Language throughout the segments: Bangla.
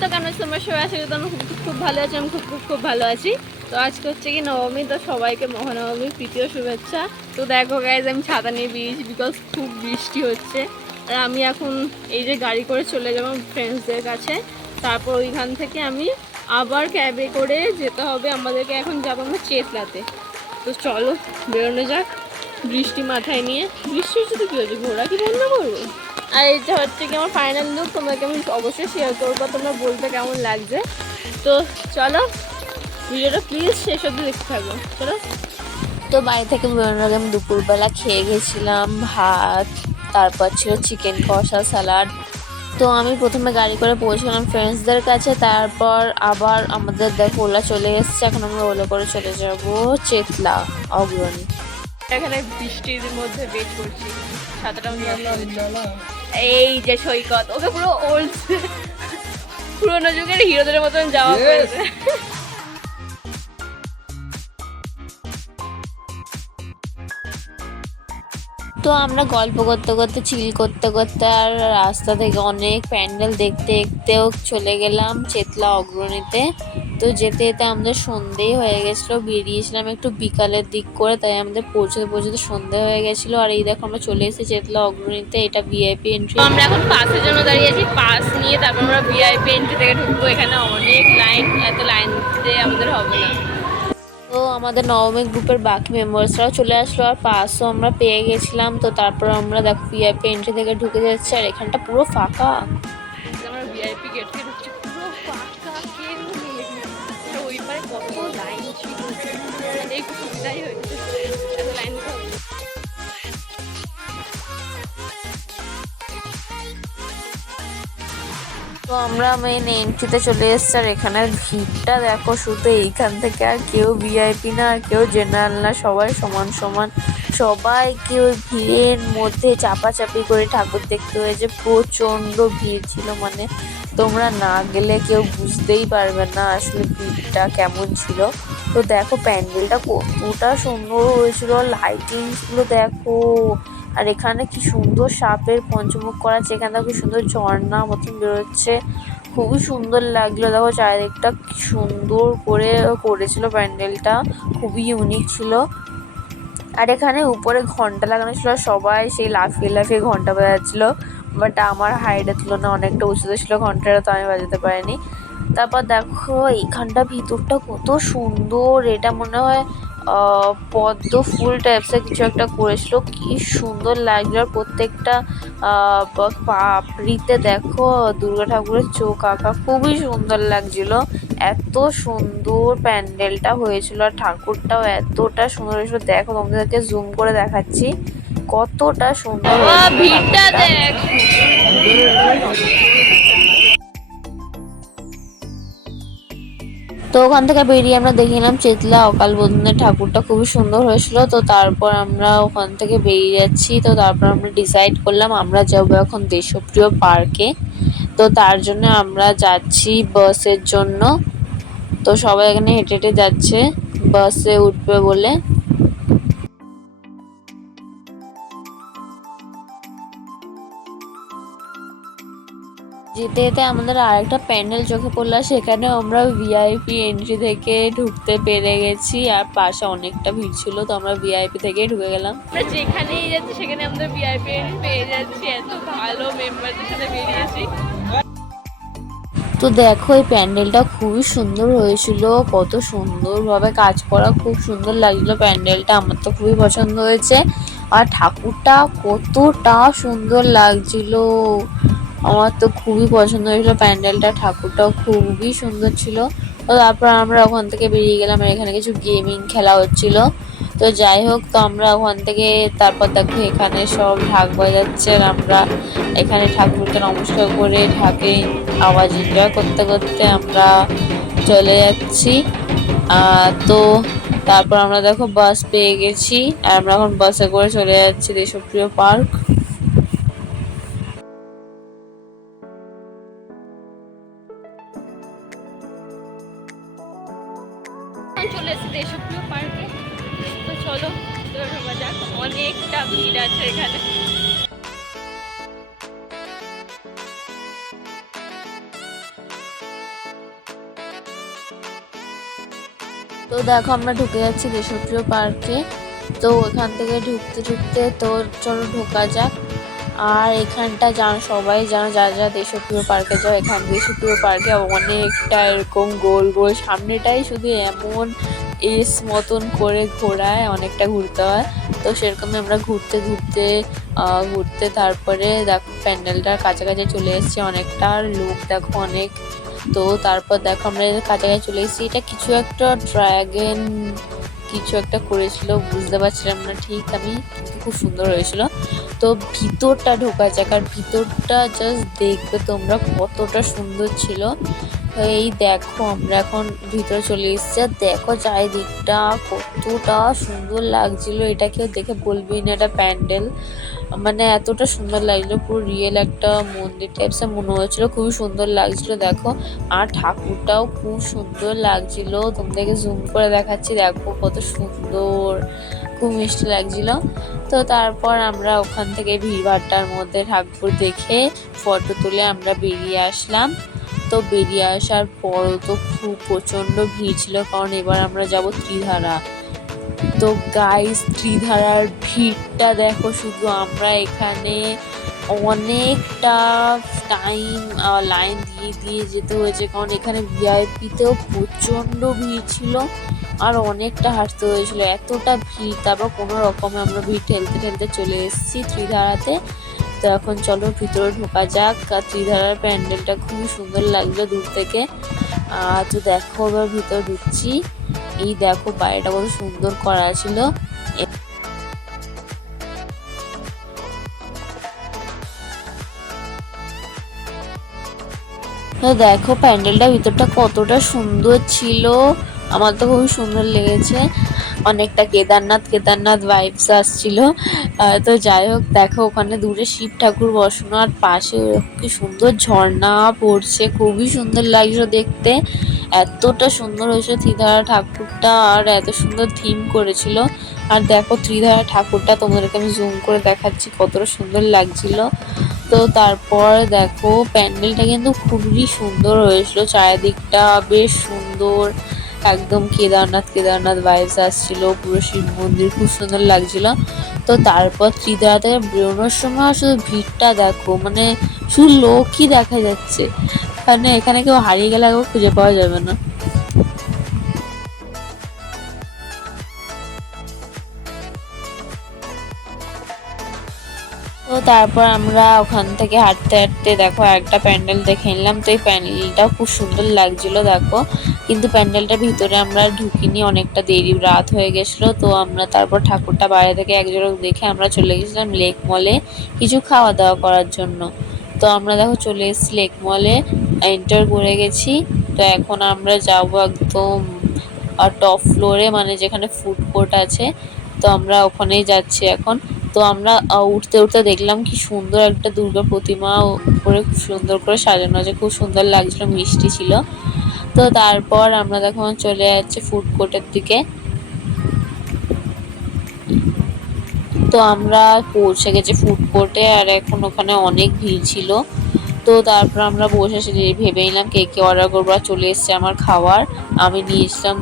তো কেন তোমরা সবাই আশা করি তোমরা খুব ভালো আছি, আমি খুব ভালো আছি। তো আজকে হচ্ছে কি নবমী, তো সবাইকে মহানবমীর তৃতীয় শুভেচ্ছা। তো দেখো গাইজ আমি ছাতা নিয়ে বেরিয়েছি বিকজ খুব বৃষ্টি হচ্ছে। আর আমি এখন এই যে গাড়ি করে চলে যাবো ফ্রেন্ডসদের কাছে, তারপর ওইখান থেকে আমি আবার ক্যাবে করে যেতে হবে আমাদেরকে। এখন যাবো আমরা চেতলাতে। তো চলো বেরোনো যাক বৃষ্টি মাথায় নিয়ে। বৃষ্টি হচ্ছে তো কী হচ্ছে, ঘোরা কি বন্ধ করবো? আর এটা হচ্ছে কি আমার ফাইনাল লুক, তোমাকে আমি অবশ্যই শেয়ার করবো, তোমরা বলতে কেমন লাগছে। তো চলো ভিডিওটা প্লিজ শেষ অবধি দেখতে থাকো, চলো। তো বাড়ি থেকে বেরোনোর আগে আমি দুপুরবেলা খেয়ে গেছিলাম ভাত, তারপর ছিল চিকেন কষা, স্যালাড। তো আমি প্রথমে গাড়ি করে পৌঁছলাম ফ্রেন্ডসদের কাছে, তারপর আবার আমাদের দেখো ওলা চলে এসছে। এখন আমরা ওলা করে চলে যাব চেতলা অগ্রণী। এখানে বৃষ্টির মধ্যে বেট করছি, ছাতাটাও নিয়ে এই যে সৈকত, ওকে পুরো ওল্ড পুরোনো যুগের হিরোদের মতন যাওয়া পড়েছে। তো আমরা গল্প করতে করতে চিল করতে করতে আর রাস্তা থেকে অনেক প্যান্ডেল দেখতে দেখতেও চলে গেলাম চেতলা অগ্রণীতে। তো যেতে যেতে আমাদের সন্ধেই হয়ে গেছিলো, বেরিয়েছিলাম একটু বিকালের দিক করে, তাই আমাদের পৌঁছতে পৌঁছতে সন্ধে হয়ে গেছিলো। আর এই দেখো আমরা চলে এসেছি চেতলা অগ্রণীতে, এটা ভিআইপি এন্ট্রি। আমরা এখন পাসের জন্য দাঁড়িয়েছি, পাস নিয়ে তারপর আমরা ভিআইপি এন্ট্রি থেকে ঢুকবো। এখানে অনেক লাইন, এত লাইন দিতে আমাদের হবে না। তো আমাদের নবমী গ্রুপের বাকি মেম্বার্সরাও চলে আসলো আর পাসও আমরা পেয়ে গেছিলাম। তো তারপর আমরা দেখো ভিআইপি এন্ট্রি থেকে ঢুকে যাচ্ছি, আর এখানটা পুরো ফাঁকা। আমরা ভিআইপি গেট থেকে ঢুকছি, পুরো ফাঁকা, কেউ নেই। ওই পারে কত লাইন ছিল, এই সুবিধাই হয়েছে, এত লাইন দিতে হবে। তো আমরা মেন এন্ট্রিতে চলে এসেছি, আর এখানে ভিড়টা দেখো, শুধু এইখান থেকে আর কেউ ভিআইপি না আর কেউ জেনারেল না, সবাই সমান সমান। সবাই কেউ ভিড়ের মধ্যে চাপাচাপি করে ঠাকুর দেখতে হয়েছে, প্রচণ্ড ভিড় ছিল, মানে তোমরা না গেলে কেউ বুঝতেই পারবে না আসলে ভিড়টা কেমন ছিল। তো দেখো প্যান্ডেলটা কতটা সুন্দর হয়েছিল, লাইটিংসগুলো দেখো। আর এখানে কি সুন্দর সাপের পঞ্চমুখ করা আছে, এখানে কি সুন্দর ঝর্ণা মতন বেরোচ্ছে, খুবই সুন্দর লাগলো। দেখো চারিদিকটা কি সুন্দর করে করেছিল প্যান্ডেলটা, খুবই ইউনিক ছিল। আর এখানে উপরে ঘন্টা লাগানো ছিল, সবাই সেই লাফিয়ে লাফিয়ে ঘন্টা বাজাচ্ছিল, বাট আমার হাইটের তুলনায় অনেকটা উঁচুতে ছিল ঘন্টাটা, তো আমি বাজাতে পারিনি। তারপর দেখো এইখানটা ভিতরটা কত সুন্দর, এটা মনে হয় পদ্ম ফুল টাইপসের কিছু একটা করেছিল, কি সুন্দর লাগলো। আর প্রত্যেকটা পাপড়িতে দেখো দুর্গা ঠাকুরের চোখ আঁকা, খুবই সুন্দর লাগছিল। এত সুন্দর প্যান্ডেলটা হয়েছিল আর ঠাকুরটাও এতটা সুন্দর হয়েছিল, দেখো তোমাদেরকে জুম করে দেখাচ্ছি কতটা সুন্দর ভিড়টা দেখ। তো ওখান থেকে বেরিয়ে আমরা দেখে নিলাম চেতলা অকাল বোধনের ঠাকুরটা খুবই সুন্দর হয়েছিল। তো তারপর আমরা ওখান থেকে বেরিয়ে যাচ্ছি। তো তারপর আমরা ডিসাইড করলাম আমরা যাবো এখন দেশপ্রিয় পার্কে। তো তার জন্য আমরা যাচ্ছি বাসের জন্য। তো সবাই এখানে হেঁটে হেঁটে যাচ্ছে বাসে উঠবে বলে। যেতে যেতে আমাদের আরেকটা প্যান্ডেল চোখে পড়লো, সেখানে আমরা ভিআইপি এন্ট্রি থেকে ঢুকতে পেরে গেছি, আর পাশে অনেকটা ভিড় ছিল, তো আমরা ভিআইপি থেকেই ঢুকে গেলাম। আমরা যেখানেই যাচ্ছি সেখানে আমাদের ভিআইপি এন্ট্রি পেয়ে যাচ্ছি, এত ভালো মেম্বারদের সাথে বেরিয়েছি। তো দেখো এই প্যান্ডেলটা খুবই সুন্দর হয়েছিল, কত সুন্দরভাবে কাজ করা, খুব সুন্দর লাগছিল প্যান্ডেলটা, আমার তো খুবই পছন্দ হয়েছে। আর ঠাকুরটা কতটা সুন্দর লাগছিল, আমার তো খুবই পছন্দ হয়েছিল প্যান্ডেলটা, ঠাকুরটাও খুবই সুন্দর ছিল। তো তারপর আমরা ওখান থেকে বেরিয়ে গেলাম, আর এখানে কিছু গেমিং খেলা হচ্ছিল। তো যাই হোক, তো আমরা ওখান থেকে তারপর দেখো এখানে সব ঢাক বাজাচ্ছে, আর আমরা এখানে ঠাকুরকে নমস্কার করে ঢাকে আওয়াজ এনজয় করতে করতে আমরা চলে যাচ্ছি। তো তারপর আমরা দেখো বাস পেয়ে গেছি, আর আমরা এখন বাসে করে চলে যাচ্ছি দেশপ্রিয় পার্ক। চলে এসেছি দেশপ্রিয় পার্কে। তো চলো ঢোকা যাক, অনেকটা ভিড় আছে এখানে। দেখো আমরা ঢুকে যাচ্ছি দেশপ্রিয় পার্কে। তো ওখান থেকে ঢুকতে ঢুকতে তো চলো ঢোকা যাক। আর এখানটা সবাই জানো, যারা যারা দেশপ্রিয় পার্কে যাও, এখান দেশপ্রিয় পার্কে অনেকটা এরকম গোল গোল সামনেটাই শুধু এমন এস মতন করে ঘোরায়, অনেকটা ঘুরতে হয়। তো সেরকমই আমরা ঘুরতে ঘুরতে ঘুরতে তারপরে দেখো প্যান্ডেলটার কাছাকাছি চলে এসেছি, অনেকটা লোক দেখো অনেক। তো তারপর দেখো আমরা এর কাছাকাছি চলে এসেছি। এটা কিছু একটা ড্রাগন কিছু একটা করেছিল, বুঝতে পারছিলাম না ঠিক আমি, কিন্তু খুব সুন্দর হয়েছিল। তো ভিতরটা ঢোকা যাক, আর ভিতরটা জাস্ট দেখবে তোমরা কতটা সুন্দর ছিল। তো এই দেখো আমরা এখন ভিতরে চলে এসেছি, আর দেখো চারিদিকটা কতটা সুন্দর লাগছিল। এটা কেউ দেখে বলবি না এটা প্যান্ডেল, মানে এতটা সুন্দর লাগছিল, পুরো রিয়েল একটা মন্দির টাইপসের মনে হয়েছিল, খুবই সুন্দর লাগছিল দেখো। আর ঠাকুরটাও খুব সুন্দর লাগছিল, তোমাদেরকে জুম করে দেখাচ্ছি, দেখো কত সুন্দর, খুব মিষ্টি লাগছিল। তো তারপর আমরা ওখান থেকে ভিড়ভাট্টার মধ্যে ঠাকুর দেখে ফটো তুলে আমরা বেরিয়ে আসলাম। তো বেরিয়ে আসার পরও তো খুব প্রচণ্ড ভিড় ছিল, কারণ এবার আমরা যাব ত্রিধারা। তো গাইস ত্রিধারার ভিড়টা দেখো শুধু, আমরা এখানে অনেকটা টাইম লাইন দিয়ে দিয়ে যেতে হয়েছে, কারণ এখানে ভিআইপিতেও প্রচণ্ড ভিড় ছিল, আর অনেকটা হাঁটতে হয়েছিল, এতটা ভিড়। তারপর কোনো রকমে আমরা ভিড় ঠেলতে ঠেলতে চলে এসেছি ত্রিধারাতে। তো এখন চলো ভিতরে ঢোকা যাক। আর ত্রিধারার প্যান্ডেলটা খুবই সুন্দর লাগলো দূর থেকে। তো দেখো এবার ভিতরে ঢুকছি, এই দেখো বাইরেটা কত সুন্দর করা ছিল। তো দেখো প্যান্ডেলটা ভিতরটা কতটা সুন্দর ছিল, আমার তো খুবই সুন্দর লেগেছে, অনেকটা কেদারনাথ কেদারনাথ ভাইবস আসছিল। তো যাই হোক দেখো ওখানে দূরে শিব ঠাকুর বসানো, আর পাশে কি সুন্দর ঝর্ণা পড়ছে, খুবই সুন্দর লাগছিল দেখতে, এতটা সুন্দর হয়েছে ত্রিধারা ঠাকুরটা, আর এত সুন্দর থিম করেছিল। আর দেখো ত্রিধারা ঠাকুরটা তোমাদেরকে আমি জুম করে দেখাচ্ছি, কতটা সুন্দর লাগছিল। তো তারপর দেখো প্যান্ডেলটা কিন্তু খুবই সুন্দর হয়েছিল, চারিদিকটা বেশ সুন্দর, একদম কেদারনাথ কেদারনাথ ভাইবস আসছিল, পুরো শিব মন্দির খুব সুন্দর লাগছিল। তো তারপর ত্রিধারা থেকে বেরোনোর সময় শুধু ভিড়টা দেখো, মানে শুধু লোকই দেখা যাচ্ছে, মানে এখানে কেউ হারিয়ে গেলে খুঁজে পাওয়া যাবে না। তো তারপর আমরা ওখান থেকে হাঁটতে হাঁটতে দেখো একটা প্যান্ডেল দেখে নিলাম। তো এই প্যান্ডেলটাও খুব সুন্দর লাগছিল দেখো, কিন্তু প্যান্ডেলটার ভিতরে আমরা ঢুকিনি, অনেকটা দেরি রাত হয়ে গেছিলো। তো আমরা তারপর ঠাকুরটা বাইরে থেকে একজোড়ক দেখে আমরা চলে গেছিলাম লেক মলে কিছু খাওয়া দাওয়া করার জন্য। তো আমরা দেখো চলে এসেছি লেক মলে, এন্টার করে গেছি। তো এখন আমরা যাবো একদম টপ ফ্লোরে, মানে যেখানে ফুড কোর্ট আছে, তো আমরা ওখানেই যাচ্ছি এখন। তো আমরা উঠতে উঠতে দেখলাম কি সুন্দর একটা দুর্গা প্রতিমা উপরে খুব সুন্দর করে সাজানো আছে, খুব সুন্দর লাগছিল, মিষ্টি ছিল। তো তারপর আমরা দেখো চলে যাচ্ছি ফুড কোর্টের দিকে। তো আমরা পৌঁছে গেছি ফুড কোর্টে, আর এখন ওখানে অনেক ভিড় ছিল। তো তারপর আমরা বসে ভেবে নিলাম কে কে অর্ডার করবো, আর চলে এসছে আমার খাবার। আমি নিয়েছিলাম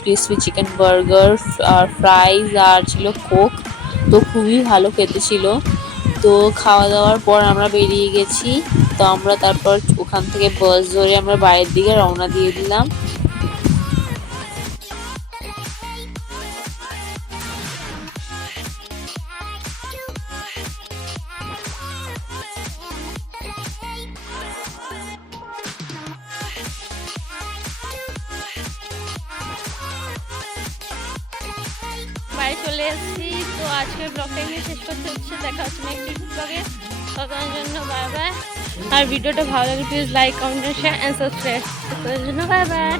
ক্রিসপি চিকেন বার্গার আর ফ্রাইজ, আর ছিল কোক। তো খুবই ভালো খেতে ছিল। তো খাওয়া দাওয়ার পর আমরা বেরিয়ে গেছি। তো আমরা তারপর ওখান থেকে বাস ধরে আমরা বাইরের দিকে রওনা দিয়ে দিলাম। বাড়ি চলে এসেছি। তো আজকের ব্লগটা নিয়ে শেষ করতে হচ্ছে, দেখা হচ্ছে নেক্সট ব্লগে। ততক্ষণের জন্য বাই বাই। আর ভিডিওটা ভালো লাগে please like comment share and subscribe. ততক্ষণের জন্য বাই বাই।